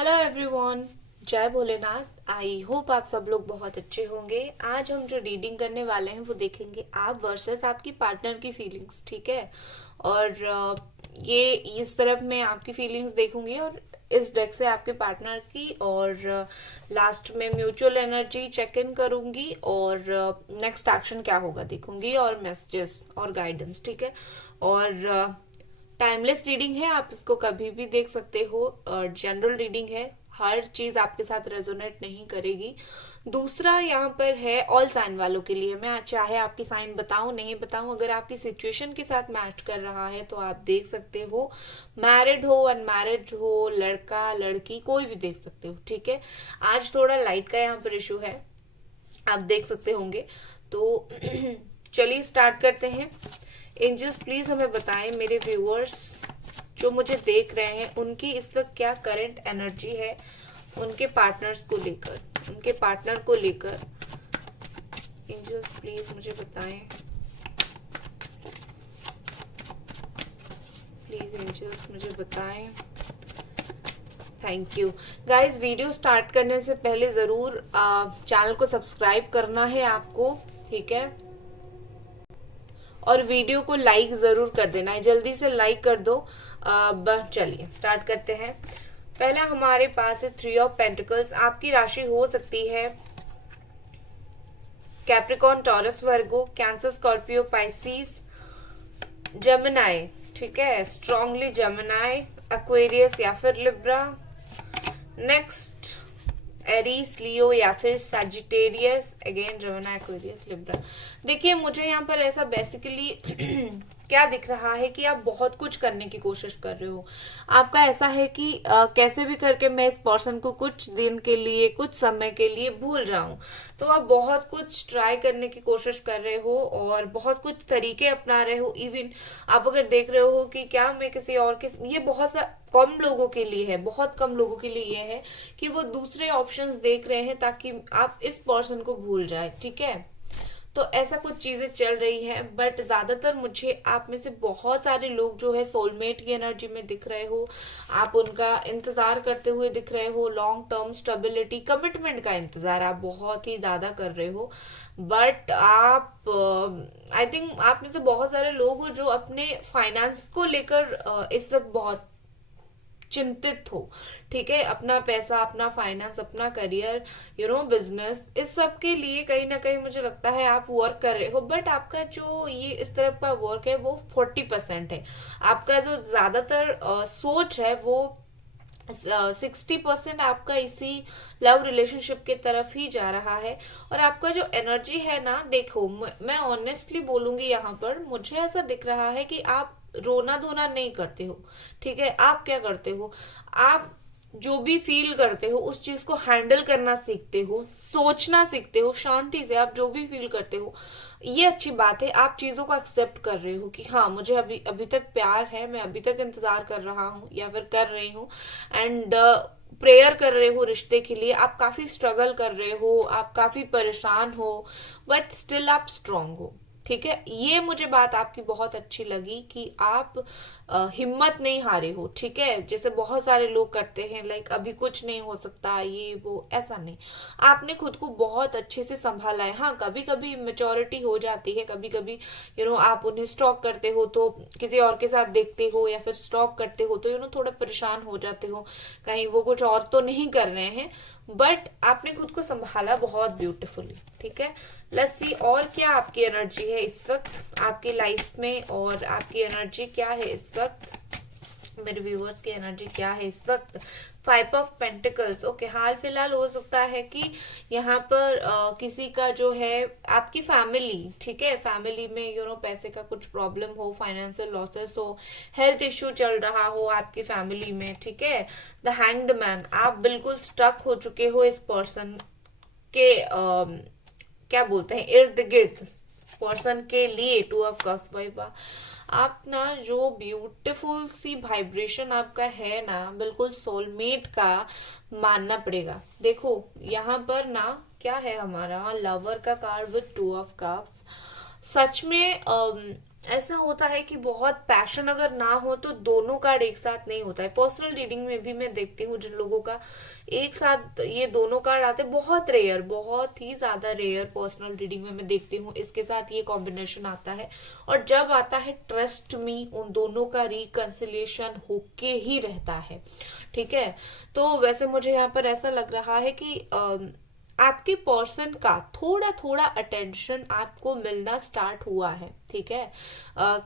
Hello everyone, जय Bholenath. I hope आप सब लोग बहुत अच्छे होंगे। आज हम जो रीडिंग करने वाले हैं वो देखेंगे आप वर्सेस आपकी पार्टनर की फीलिंग्स। ठीक है। और ये इस तरफ मैं आपकी फीलिंग्स देखूंगी और इस डेक से आपके पार्टनर की, और लास्ट में म्यूचुअल एनर्जी चेक इन करूंगी और नेक्स्ट एक्शन क्या होगा देखूंगी, और मैसेजेस और गाइडेंस। ठीक है। और टाइमलेस रीडिंग है, आप इसको कभी भी देख सकते हो। जनरल रीडिंग है, हर चीज आपके साथ रेजोनेट नहीं करेगी। दूसरा यहाँ पर है ऑल साइन वालों के लिए। मैं चाहे आपकी साइन बताऊं नहीं बताऊं, अगर आपकी सिचुएशन के साथ मैच कर रहा है तो आप देख सकते हो। मैरिड हो, अनमैरिड हो, लड़का लड़की, कोई भी देख सकते हो। ठीक है। आज थोड़ा लाइट का यहाँ पर इशू है, आप देख सकते होंगे। तो चलिए स्टार्ट करते हैं। एंजल्स प्लीज हमें बताएं, मेरे व्यूअर्स जो मुझे देख रहे हैं उनकी इस वक्त क्या करंट एनर्जी है उनके पार्टनर्स को लेकर, उनके पार्टनर को लेकर। एंजल्स प्लीज मुझे बताएं, प्लीज एंजल्स मुझे बताएं। Thank you guys. Video start करने से पहले जरूर चैनल को सब्सक्राइब करना है आपको। ठीक है। और वीडियो को लाइक जरूर कर देना है, जल्दी से लाइक कर दो। चलिए स्टार्ट करते हैं। पहला हमारे पास है 3 ऑफ पेंटिकल्स। आपकी राशि हो सकती है कैप्रिकॉन, टॉरस, वर्गो, कैंसर, स्कॉर्पियो, पाइसिस, जेमिनाई। ठीक है। स्ट्रांगली जेमिनाई, एक्वेरियस या फिर लिब्रा। नेक्स्ट एरीस, लियो या फिर Sagittarius, again Gemini, Aquarius, Libra. देखिए मुझे यहाँ पर ऐसा बेसिकली क्या दिख रहा है कि आप बहुत कुछ करने की कोशिश कर रहे हो। आपका ऐसा है कि कैसे भी करके मैं इस पर्सन को कुछ दिन के लिए, कुछ समय के लिए भूल जाऊं। तो आप बहुत कुछ ट्राई करने की कोशिश कर रहे हो और बहुत कुछ तरीके अपना रहे हो। इवन आप अगर देख रहे हो कि क्या मैं किसी और के, ये बहुत सा कम लोगों के लिए है, बहुत कम लोगों के लिए ये है कि वो दूसरे ऑप्शंस देख रहे हैं ताकि आप इस पर्सन को भूल जाए। ठीक है। तो ऐसा कुछ चीजें चल रही है, बट ज्यादातर मुझे आप में से बहुत सारे लोग जो है सोलमेट की एनर्जी में दिख रहे हो। आप उनका इंतजार करते हुए दिख रहे हो। लॉन्ग टर्म स्टेबिलिटी, कमिटमेंट का इंतजार आप बहुत ही ज्यादा कर रहे हो। बट आप आई थिंक आप में से बहुत सारे लोग हो जो अपने फाइनेंस को लेकर इस वक्त बहुत चिंतित हो। ठीक है। अपना पैसा, अपना फाइनेंस, अपना करियर, बिजनेस, इस सब के लिए कहीं ना कहीं मुझे लगता है आप वर्क कर रहे हो। बट आपका जो ये इस तरफ का वर्क है वो 40% है। आपका जो ज्यादातर सोच है वो 60% आपका इसी लव रिलेशनशिप के तरफ ही जा रहा है। और आपका जो एनर्जी है ना, देखो मैं ऑनेस्टली बोलूंगी, यहाँ पर मुझे ऐसा दिख रहा है कि आप रोना धोना नहीं करते हो। ठीक है। आप क्या करते हो, आप जो भी फील करते हो उस चीज को हैंडल करना सीखते हो, सोचना सीखते हो शांति से। आप जो भी फील करते हो, ये अच्छी बात है। आप चीजों को एक्सेप्ट कर रहे हो कि हाँ मुझे अभी अभी तक प्यार है, मैं अभी तक इंतजार कर रहा हूँ या फिर कर रही हूँ। एंड प्रेयर कर रहे हो रिश्ते के लिए। आप काफी स्ट्रगल कर रहे हो, आप काफी परेशान हो, बट स्टिल आप स्ट्रांग हो। ठीक है। ये मुझे बात आपकी बहुत अच्छी लगी कि आप हिम्मत नहीं हारे हो। ठीक है। जैसे बहुत सारे लोग करते हैं, लाइक अभी कुछ नहीं हो सकता, ये वो, ऐसा नहीं। आपने खुद को बहुत अच्छे से संभाला है। हाँ कभी कभी मेच्योरिटी हो जाती है, कभी कभी आप उन्हें स्टॉक करते हो तो किसी और के साथ देखते हो, या फिर स्टॉक करते हो तो थोड़ा परेशान हो जाते हो, कहीं वो कुछ और तो नहीं कर रहे हैं। बट आपने खुद को संभाला बहुत ब्यूटिफुली। ठीक है। लेट्स सी और क्या आपकी एनर्जी है इस वक्त आपकी लाइफ में, और आपकी एनर्जी क्या है इस वक्त, मेरे व्यूअर्स की एनर्जी क्या है इस वक्त। 5 ऑफ पेंटिकल्स। ओके, हाल फिलहाल हो सकता है कि यहाँ पर किसी का जो है आपकी फैमिली, ठीक है, फैमिली में पैसे का कुछ प्रॉब्लम हो, फाइनेंशियल लॉसेस हो, हेल्थ इश्यू चल रहा हो आपकी फैमिली में। ठीक है। द हैंग्ड मैन, आप बिल्कुल स्टक हो चुके हो इस पर्सन के क्या बोलते हैं, इर्द गिर्द पर्सन के लिए। 2 ऑफ कप्स वाइबा, आप ना जो ब्यूटीफुल सी वाइब्रेशन आपका है ना, बिल्कुल सोलमेट का मानना पड़ेगा। देखो यहाँ पर ना क्या है, हमारा लवर का कार्ड विद 2 ऑफ कप्स। सच में ऐसा होता है कि बहुत पैशन अगर ना हो तो दोनों कार्ड एक साथ नहीं होता है। पर्सनल रीडिंग में भी मैं देखती हूँ जिन लोगों का एक साथ ये दोनों कार्ड आते हैं, बहुत रेयर, बहुत ही ज्यादा रेयर पर्सनल रीडिंग में मैं देखती हूँ इसके साथ ये कॉम्बिनेशन आता है। और जब आता है, ट्रस्ट मी, उन दोनों का रिकंसिलिएशन होके ही रहता है। ठीक है। तो वैसे मुझे यहाँ पर ऐसा लग रहा है कि आपके पर्सन का थोड़ा थोड़ा अटेंशन आपको मिलना स्टार्ट हुआ है। ठीक है। अ,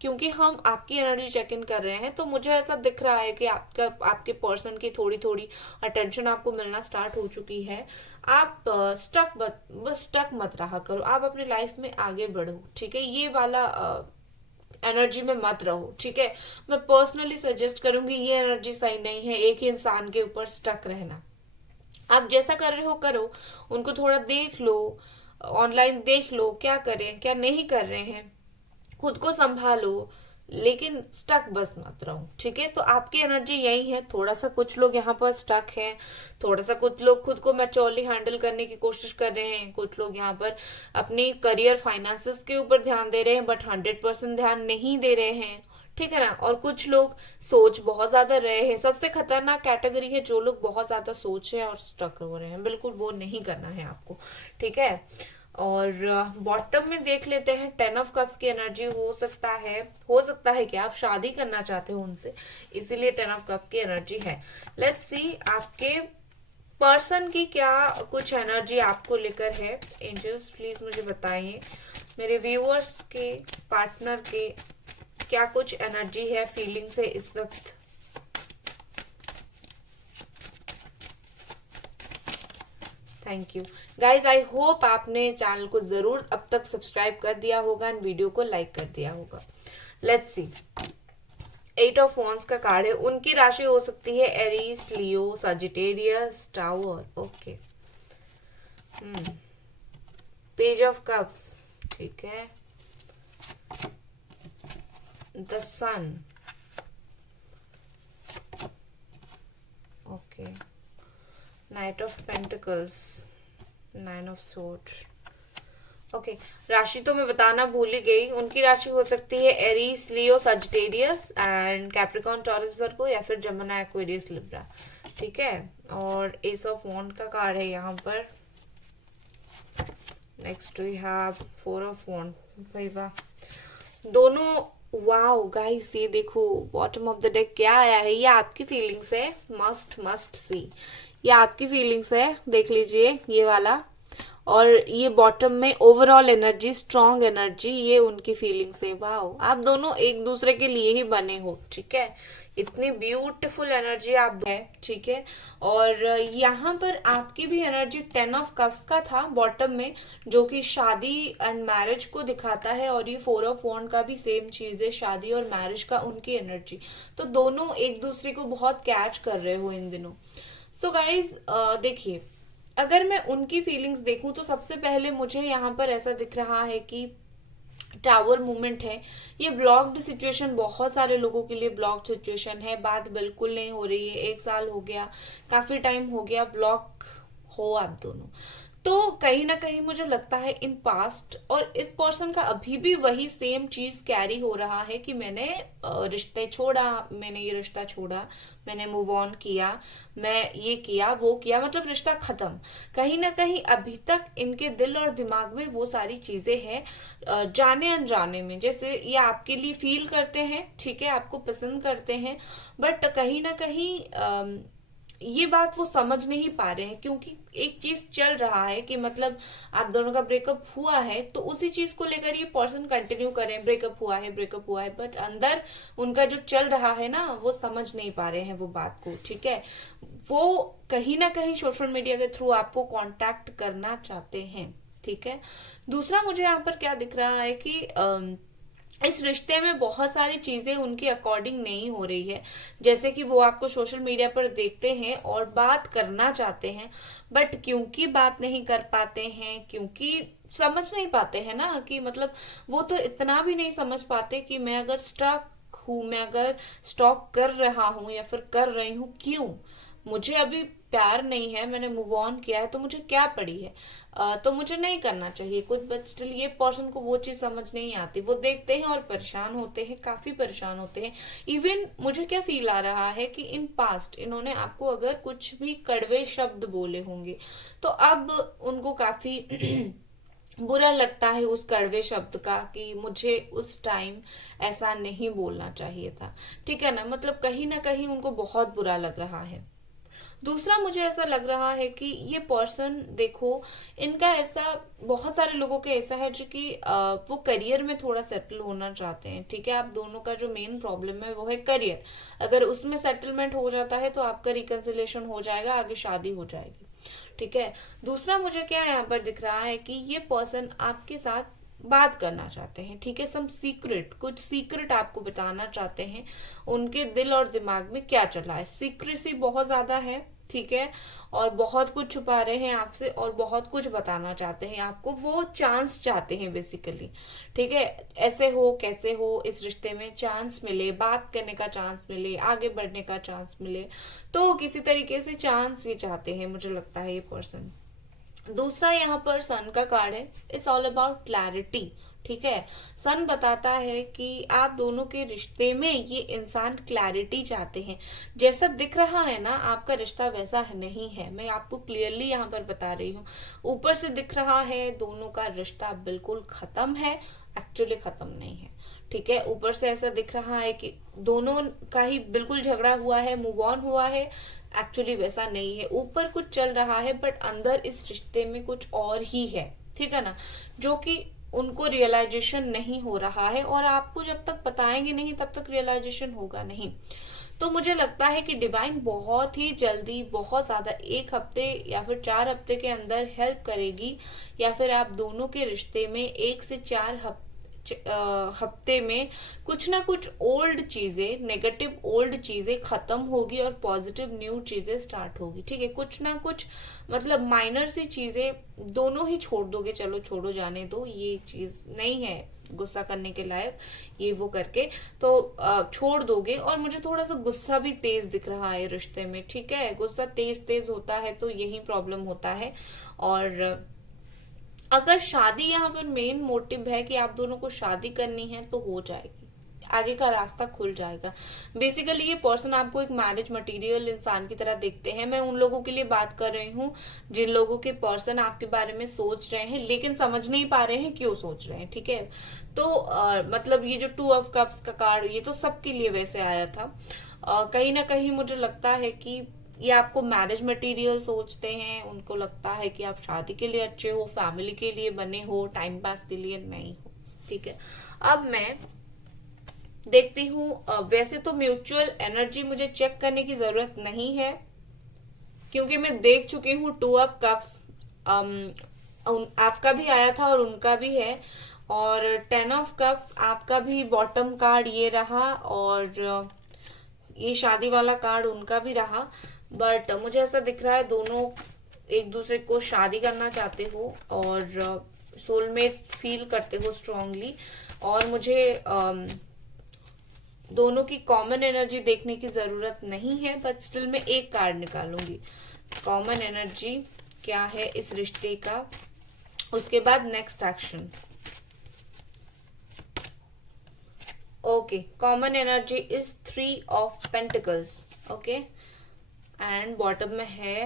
क्योंकि हम आपकी एनर्जी चेक इन कर रहे हैं तो मुझे ऐसा दिख रहा है कि आपका आपके पर्सन की थोड़ी थोड़ी अटेंशन आपको मिलना स्टार्ट हो चुकी है। आप स्टक मत बस स्टक मत रहा करो, आप अपनी लाइफ में आगे बढ़ो। ठीक है। ये वाला एनर्जी में मत रहो। ठीक है। मैं पर्सनली सजेस्ट करूंगी, ये एनर्जी सही नहीं है एक ही इंसान के ऊपर स्टक रहना। आप जैसा कर रहे हो करो, उनको थोड़ा देख लो, ऑनलाइन देख लो क्या करें क्या नहीं कर रहे हैं, खुद को संभालो, लेकिन स्टक बस मत रहो। ठीक है। तो आपकी एनर्जी यही है, थोड़ा सा कुछ लोग यहाँ पर स्टक हैं, थोड़ा सा कुछ लोग खुद को मैच्योरली हैंडल करने की कोशिश कर रहे हैं, कुछ लोग यहाँ पर अपनी करियर फाइनेंसेस के ऊपर ध्यान दे रहे हैं बट 100% ध्यान नहीं दे रहे हैं। ठीक है ना। और कुछ लोग सोच बहुत ज्यादा रहे हैं। सबसे खतरनाक कैटेगरी है जो लोग बहुत ज्यादा सोच रहे हैं और स्टक हो रहे हैं, बिल्कुल वो नहीं करना है आपको। ठीक है। और बॉटम में देख लेते हैं, 10 ऑफ कप्स की एनर्जी हो सकता है कि आप शादी करना चाहते हो उनसे, इसीलिए 10 ऑफ कप्स की एनर्जी है। लेट्स सी आपके पर्सन की क्या कुछ एनर्जी आपको लेकर है। एंजल्स प्लीज मुझे बताइए मेरे व्यूअर्स के, पार्टनर के क्या कुछ एनर्जी है, फीलिंग्स है इस वक्त। Thank you guys, I hope आपने चैनल को जरूर अब तक सब्सक्राइब कर दिया होगा एंड वीडियो को लाइक कर दिया होगा। लेट्स सी, 8 ऑफ वॉन्ड्स का कार्ड है, उनकी राशि हो सकती है Aries, Leo, Sagittarius, tower. Okay. Page of cups, ठीक है, the sun, okay, knight of pentacles, 9 of swords. Okay. राशि तो मैं बताना भूल ही गई, उनकी राशि हो सकती है Aries, Leo, Sagittarius and Capricorn, Taurus, Virgo या फिर जमुना, एक्वेरियस, लिब्रा। ठीक है। और एस ऑफ वॉन्ड का कार्ड है यहाँ पर। नेक्स्ट वी हैव 4 ऑफ वॉन्ड। भाई वाह, दोनों, वाओ गाइस, ये देखो बॉटम ऑफ द डेक क्या आया है, ये आपकी फीलिंग्स है, मस्ट मस्ट सी, ये आपकी फीलिंग्स है, देख लीजिए ये वाला। और ये बॉटम में ओवरऑल एनर्जी, स्ट्रॉन्ग एनर्जी, ये उनकी फीलिंग्स है। वाओ, आप दोनों एक दूसरे के लिए ही बने हो। ठीक है। इतनी ब्यूटीफुल एनर्जी आप है। ठीक है। और यहाँ पर आपकी भी एनर्जी 10 ऑफ कप्स का था बॉटम में, जो कि शादी एंड मैरिज को दिखाता है, और ये 4 ऑफ वॉन्ड का भी सेम चीज है, शादी और मैरिज का उनकी एनर्जी। तो दोनों एक दूसरे को बहुत कैच कर रहे हो इन दिनों। सो गाइज देखिए, अगर मैं उनकी फीलिंग्स देखूं तो सबसे पहले मुझे यहाँ पर ऐसा दिख रहा है कि टावर मूवमेंट है, ये ब्लॉक्ड सिचुएशन, बहुत सारे लोगों के लिए ब्लॉक्ड सिचुएशन है, बात बिल्कुल नहीं हो रही है, 1 साल हो गया, काफी टाइम हो गया ब्लॉक हो आप दोनों। तो कहीं ना कहीं मुझे लगता है इन पास्ट और इस पर्सन का अभी भी वही सेम चीज कैरी हो रहा है कि मैंने रिश्ते छोड़ा, मैंने ये रिश्ता छोड़ा, मैंने मूव ऑन किया, मैं ये किया वो किया, मतलब रिश्ता खत्म। कहीं ना कहीं अभी तक इनके दिल और दिमाग में वो सारी चीजें हैं, जाने अनजाने में, जैसे ये आपके लिए फील करते हैं, ठीक है, आपको पसंद करते हैं, बट कहीं ना कहीं ये बात वो समझ नहीं पा रहे हैं, क्योंकि एक चीज चल रहा है कि मतलब आप दोनों का ब्रेकअप हुआ है तो उसी चीज को लेकर ये पर्सन कंटिन्यू करें, ब्रेकअप हुआ है, बट अंदर उनका जो चल रहा है ना, वो समझ नहीं पा रहे हैं वो बात को। ठीक है। वो कहीं ना कहीं सोशल मीडिया के थ्रू आपको कांटेक्ट करना चाहते हैं। ठीक है। दूसरा मुझे यहाँ पर क्या दिख रहा है कि इस रिश्ते में बहुत सारी चीजें उनके अकॉर्डिंग नहीं हो रही है, जैसे कि वो आपको सोशल मीडिया पर देखते हैं और बात करना चाहते हैं, बट क्योंकि बात नहीं कर पाते हैं, क्योंकि समझ नहीं पाते हैं ना, कि मतलब वो तो इतना भी नहीं समझ पाते कि मैं अगर स्टक हूं, मैं अगर स्टॉक कर रहा हूं या फिर कर रही हूं, क्यों, मुझे अभी प्यार नहीं है, मैंने मूव ऑन किया है, तो मुझे क्या पड़ी है, तो मुझे नहीं करना चाहिए कुछ। बट स्टिल ये पर्सन को वो चीज समझ नहीं आती, वो देखते हैं और परेशान होते हैं, काफी परेशान होते हैं। इवन मुझे क्या फील आ रहा है कि इन पास्ट इन्होंने आपको अगर कुछ भी कड़वे शब्द बोले होंगे, तो अब उनको काफी बुरा लगता है उस कड़वे शब्द का, कि मुझे उस टाइम ऐसा नहीं बोलना चाहिए था। ठीक है ना, मतलब कहीं ना कहीं उनको बहुत बुरा लग रहा है। दूसरा मुझे ऐसा लग रहा है कि ये पर्सन, देखो, इनका ऐसा, बहुत सारे लोगों के ऐसा है जो कि वो करियर में थोड़ा सेटल होना चाहते हैं। ठीक है, आप दोनों का जो मेन प्रॉब्लम है वो है करियर। अगर उसमें सेटलमेंट हो जाता है तो आपका रिकंसिलेशन हो जाएगा, आगे शादी हो जाएगी। ठीक है। दूसरा मुझे क्या यहाँ पर दिख रहा है कि ये पर्सन आपके साथ बात करना चाहते हैं। ठीक है, सम सीक्रेट, कुछ सीक्रेट आपको बताना चाहते हैं। उनके दिल और दिमाग में क्या चल रहा है, सीक्रेसी बहुत ज्यादा है। ठीक है, और बहुत कुछ छुपा रहे हैं आपसे और बहुत कुछ बताना चाहते हैं आपको, वो चांस चाहते हैं बेसिकली। ठीक है, ऐसे हो कैसे हो, इस रिश्ते में चांस मिले, बात करने का चांस मिले, आगे बढ़ने का चांस मिले, तो किसी तरीके से चांस ये चाहते हैं, मुझे लगता है ये पर्सन। दूसरा यहाँ पर सन का कार्ड है, इट्स ऑल अबाउट क्लैरिटी। ठीक है, सन बताता है कि आप दोनों के रिश्ते में ये इंसान क्लैरिटी चाहते हैं। जैसा दिख रहा है ना आपका रिश्ता, वैसा नहीं है, मैं आपको क्लियरली यहाँ पर बता रही हूँ। ऊपर से दिख रहा है दोनों का रिश्ता बिल्कुल खत्म है, एक्चुअली खत्म नहीं है। ठीक है, ऊपर से ऐसा दिख रहा है कि दोनों का ही बिल्कुल झगड़ा हुआ है, मूव ऑन हुआ है, एक्चुअली वैसा नहीं है। ऊपर कुछ चल रहा है बट अंदर इस रिश्ते में कुछ और ही है। ठीक है ना, जो कि उनको रियलाइजेशन नहीं हो रहा है, और आपको जब तक बताएंगे नहीं तब तक रियलाइजेशन होगा नहीं। तो मुझे लगता है कि डिवाइन बहुत ही जल्दी, बहुत ज्यादा, 1 हफ्ते या फिर 4 हफ्ते के अंदर हेल्प करेगी, या फिर आप दोनों के रिश्ते में 1 से 4 हफ्ते में कुछ ना कुछ ओल्ड चीजें, नेगेटिव ओल्ड चीजें खत्म होगी और पॉजिटिव न्यू चीजें स्टार्ट होगी। ठीक है, कुछ ना कुछ, मतलब माइनर सी चीजें दोनों ही छोड़ दोगे, चलो छोड़ो जाने दो, ये चीज नहीं है गुस्सा करने के लायक, ये वो करके तो छोड़ दोगे। और मुझे थोड़ा सा गुस्सा भी तेज दिख रहा है रिश्ते में। ठीक है, गुस्सा तेज तेज होता है तो यही प्रॉब्लम होता है। और अगर शादी यहाँ पर मेन मोटिव है कि आप दोनों को शादी करनी है, तो हो जाएगी, आगे का रास्ता खुल जाएगा। बेसिकली ये पर्सन आपको एक मैरिज मटेरियल इंसान की तरह देखते हैं। मैं उन लोगों के लिए बात कर रही हूँ जिन लोगों के पर्सन आपके बारे में सोच रहे हैं लेकिन समझ नहीं पा रहे हैं क्यों सोच रहे हैं। ठीक है, तो मतलब ये जो 2 ऑफ कप्स का कार्ड, ये तो सबके लिए वैसे आया था। कहीं ना कहीं मुझे लगता है कि ये आपको मैरिज मटेरियल सोचते हैं, उनको लगता है कि आप शादी के लिए अच्छे हो, फैमिली के लिए बने हो, टाइम पास के लिए नहीं हो। ठीक है, अब मैं देखती हूँ, वैसे तो म्यूचुअल एनर्जी मुझे चेक करने की जरूरत नहीं है, क्योंकि मैं देख चुकी हूँ 2 ऑफ कप्स, आपका भी आया था और उनका भी है, और 10 ऑफ कप्स आपका भी बॉटम कार्ड ये रहा, और ये शादी वाला कार्ड उनका भी रहा। बट मुझे ऐसा दिख रहा है दोनों एक दूसरे को शादी करना चाहते हो और सोलमेट फील करते हो स्ट्रांगली। और मुझे दोनों की कॉमन एनर्जी देखने की जरूरत नहीं है, बट स्टिल मैं एक कार्ड निकालूंगी। कॉमन एनर्जी क्या है इस रिश्ते का, उसके बाद next action. Okay, common energy is 3 of pentacles. Okay, and bottom में है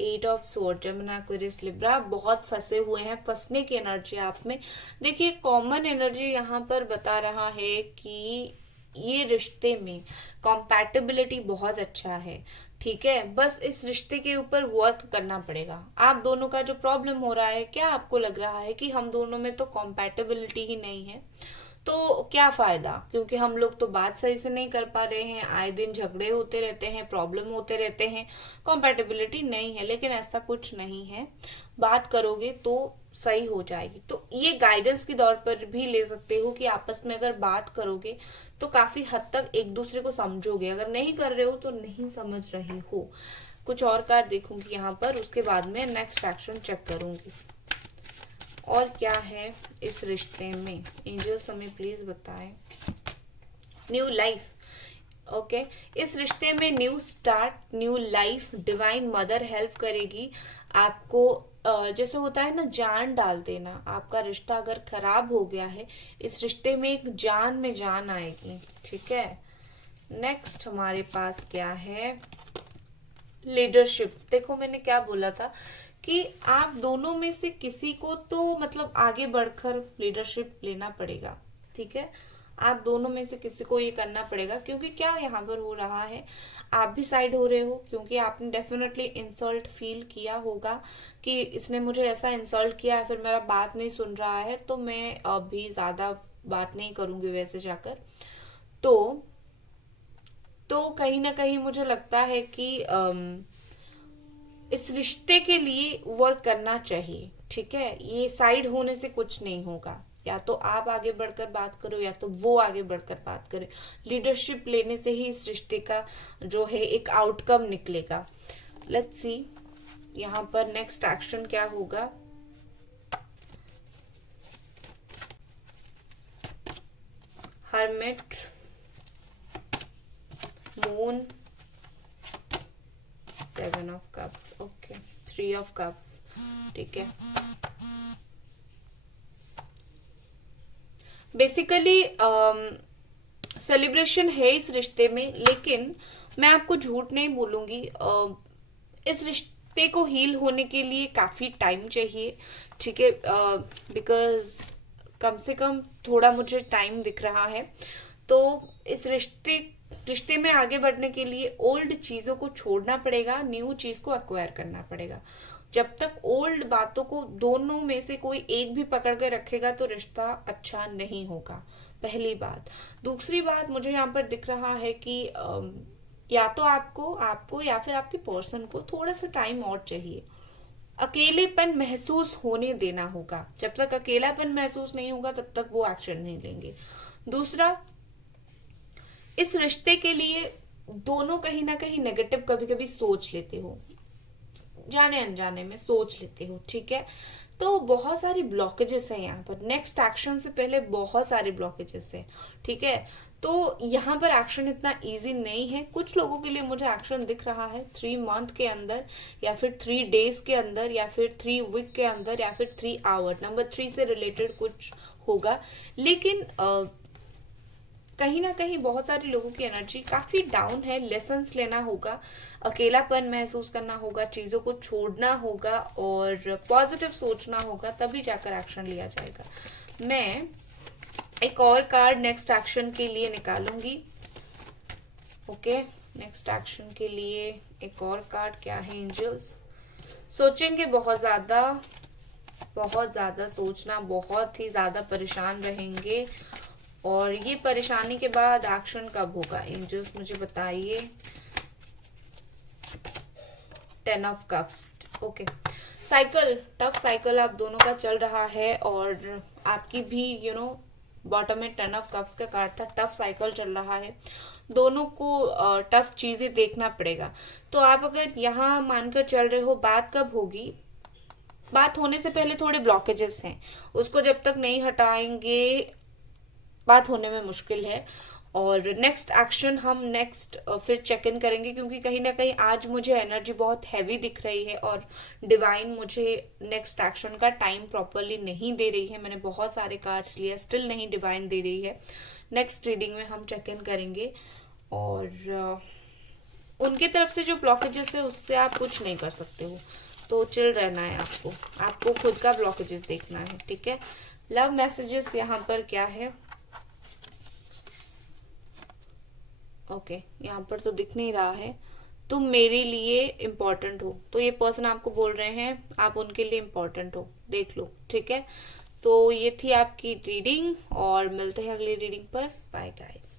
8 of sword. Jamuna, Aquarius, Libra, बहुत फंसे हुए हैं, फंसने की एनर्जी आप में। देखिए, कॉमन एनर्जी यहाँ पर बता रहा है कि ये रिश्ते में कॉम्पैटिबिलिटी बहुत अच्छा है। ठीक है, बस इस रिश्ते के ऊपर वर्क करना पड़ेगा। आप दोनों का जो प्रॉब्लम हो रहा है, क्या आपको लग रहा है कि हम दोनों में तो कॉम्पैटिबिलिटी ही नहीं है, तो क्या फायदा, क्योंकि हम लोग तो बात सही से नहीं कर पा रहे हैं, आए दिन झगड़े होते रहते हैं, प्रॉब्लम होते रहते हैं, कॉम्पैटिबिलिटी नहीं है। लेकिन ऐसा कुछ नहीं है, बात करोगे तो सही हो जाएगी। तो ये गाइडेंस के तौर पर भी ले सकते हो कि आपस में अगर बात करोगे तो काफी हद तक एक दूसरे को समझोगे। अगर नहीं कर रहे हो तो नहीं समझ रहे हो। कुछ और कार्ड देखूंगी यहाँ पर, उसके बाद में नेक्स्ट एक्शन चेक करूंगी। और क्या है इस रिश्ते में, एंजल्स हमें प्लीज बताएं। न्यू लाइफ, ओके इस रिश्ते में new start, new life, divine mother help करेगी आपको। जैसे होता है ना जान डाल देना, आपका रिश्ता अगर खराब हो गया है, इस रिश्ते में एक जान में जान आएगी। ठीक है, नेक्स्ट हमारे पास क्या है, लीडरशिप। देखो मैंने क्या बोला था कि आप दोनों में से किसी को तो मतलब आगे बढ़कर लीडरशिप लेना पड़ेगा। ठीक है, आप दोनों में से किसी को ये करना पड़ेगा, क्योंकि क्या यहाँ पर हो रहा है, आप भी साइड हो रहे हो, क्योंकि आपने डेफिनेटली इंसल्ट फील किया होगा कि इसने मुझे ऐसा इंसल्ट किया है, फिर मेरा बात नहीं सुन रहा है, तो मैं अभी ज्यादा बात नहीं करूंगी वैसे जाकर। तो कहीं ना कहीं मुझे लगता है कि इस रिश्ते के लिए वर्क करना चाहिए। ठीक है, ये साइड होने से कुछ नहीं होगा, या तो आप आगे बढ़कर बात करो या तो वो आगे बढ़कर बात करे। लीडरशिप लेने से ही इस रिश्ते का जो है एक आउटकम निकलेगा। लेट्स सी यहाँ पर नेक्स्ट एक्शन क्या होगा। Hermit, moon, 7 of cups, okay 3 of cups. ठीक है, बेसिकली सेलिब्रेशन है इस रिश्ते में, लेकिन मैं आपको झूठ नहीं बोलूंगी, इस रिश्ते को हील होने के लिए काफी टाइम चाहिए। ठीक है, बिकॉज कम से कम थोड़ा मुझे टाइम दिख रहा है। तो इस रिश्ते में आगे बढ़ने के लिए ओल्ड चीजों को छोड़ना पड़ेगा, न्यू चीज को एक्वायर करना पड़ेगा। जब तक ओल्ड बातों को दोनों में से कोई एक भी पकड़ के रखेगा तो रिश्ता अच्छा नहीं होगा, पहली बात। दूसरी बात मुझे यहाँ पर दिख रहा है कि या तो आपको या फिर आपके पर्सन को थोड़ा सा टाइम और चाहिए, अकेलेपन महसूस होने देना होगा। जब तक अकेलापन महसूस नहीं होगा तब तक वो एक्शन नहीं लेंगे। दूसरा, इस रिश्ते के लिए दोनों कहीं ना कहीं नेगेटिव कभी कभी सोच लेते हो, जाने अनजाने में सोच लेते हो। ठीक है, तो बहुत सारी ब्लॉकेजेस हैं यहाँ पर, नेक्स्ट एक्शन से पहले बहुत सारे ब्लॉकेजेस हैं। ठीक है, तो यहाँ पर एक्शन इतना इजी नहीं है। कुछ लोगों के लिए मुझे एक्शन दिख रहा है 3 मंथ के अंदर, या फिर 3 डेज के अंदर, या फिर 3 वीक के अंदर, या फिर 3 आवर, नंबर 3 से रिलेटेड कुछ होगा। लेकिन कहीं ना कहीं बहुत सारे लोगों की एनर्जी काफी डाउन है, लेसन्स लेना होगा, अकेलापन महसूस करना होगा, चीजों को छोड़ना होगा और पॉजिटिव सोचना होगा, तभी जाकर एक्शन लिया जाएगा। मैं एक और कार्ड नेक्स्ट एक्शन के लिए निकालूंगी। ओके, नेक्स्ट एक्शन के लिए एक और कार्ड क्या है, एंजल्स। सोचेंगे बहुत ज्यादा सोचना, बहुत ही ज्यादा परेशान रहेंगे, और ये परेशानी के बाद एक्शन कब होगा, एंजल्स मुझे बताइए। 10 of cups, okay. Cycle, tough cycle आप दोनों का चल रहा है, और आपकी भी बॉटम में 10 ऑफ कप्स का कार्ड था, टफ साइकिल चल रहा है, दोनों को टफ चीजें देखना पड़ेगा। तो आप अगर यहाँ मानकर चल रहे हो, बात कब होगी, बात होने से पहले थोड़े ब्लॉकेजेस हैं, उसको जब तक नहीं हटाएंगे बात होने में मुश्किल है। और नेक्स्ट एक्शन हम नेक्स्ट फिर चेक इन करेंगे, क्योंकि कहीं ना कहीं आज मुझे एनर्जी बहुत हैवी दिख रही है, और डिवाइन मुझे नेक्स्ट एक्शन का टाइम प्रॉपरली नहीं दे रही है। मैंने बहुत सारे कार्ड्स लिए, स्टिल नहीं डिवाइन दे रही है। नेक्स्ट रीडिंग में हम चेक इन करेंगे, और उनके तरफ से जो ब्लॉकेजेस है उससे आप कुछ नहीं कर सकते हो, तो चिल रहना है आपको खुद का ब्लॉकेजेस देखना है। ठीक है, लव मैसेजेस यहाँ पर क्या है, ओके यहाँ पर तो दिख नहीं रहा है। तुम मेरे लिए इम्पोर्टेंट हो, तो ये पर्सन आपको बोल रहे हैं आप उनके लिए इम्पोर्टेंट हो, देख लो। ठीक है, तो ये थी आपकी रीडिंग, और मिलते हैं अगली रीडिंग पर। Bye guys.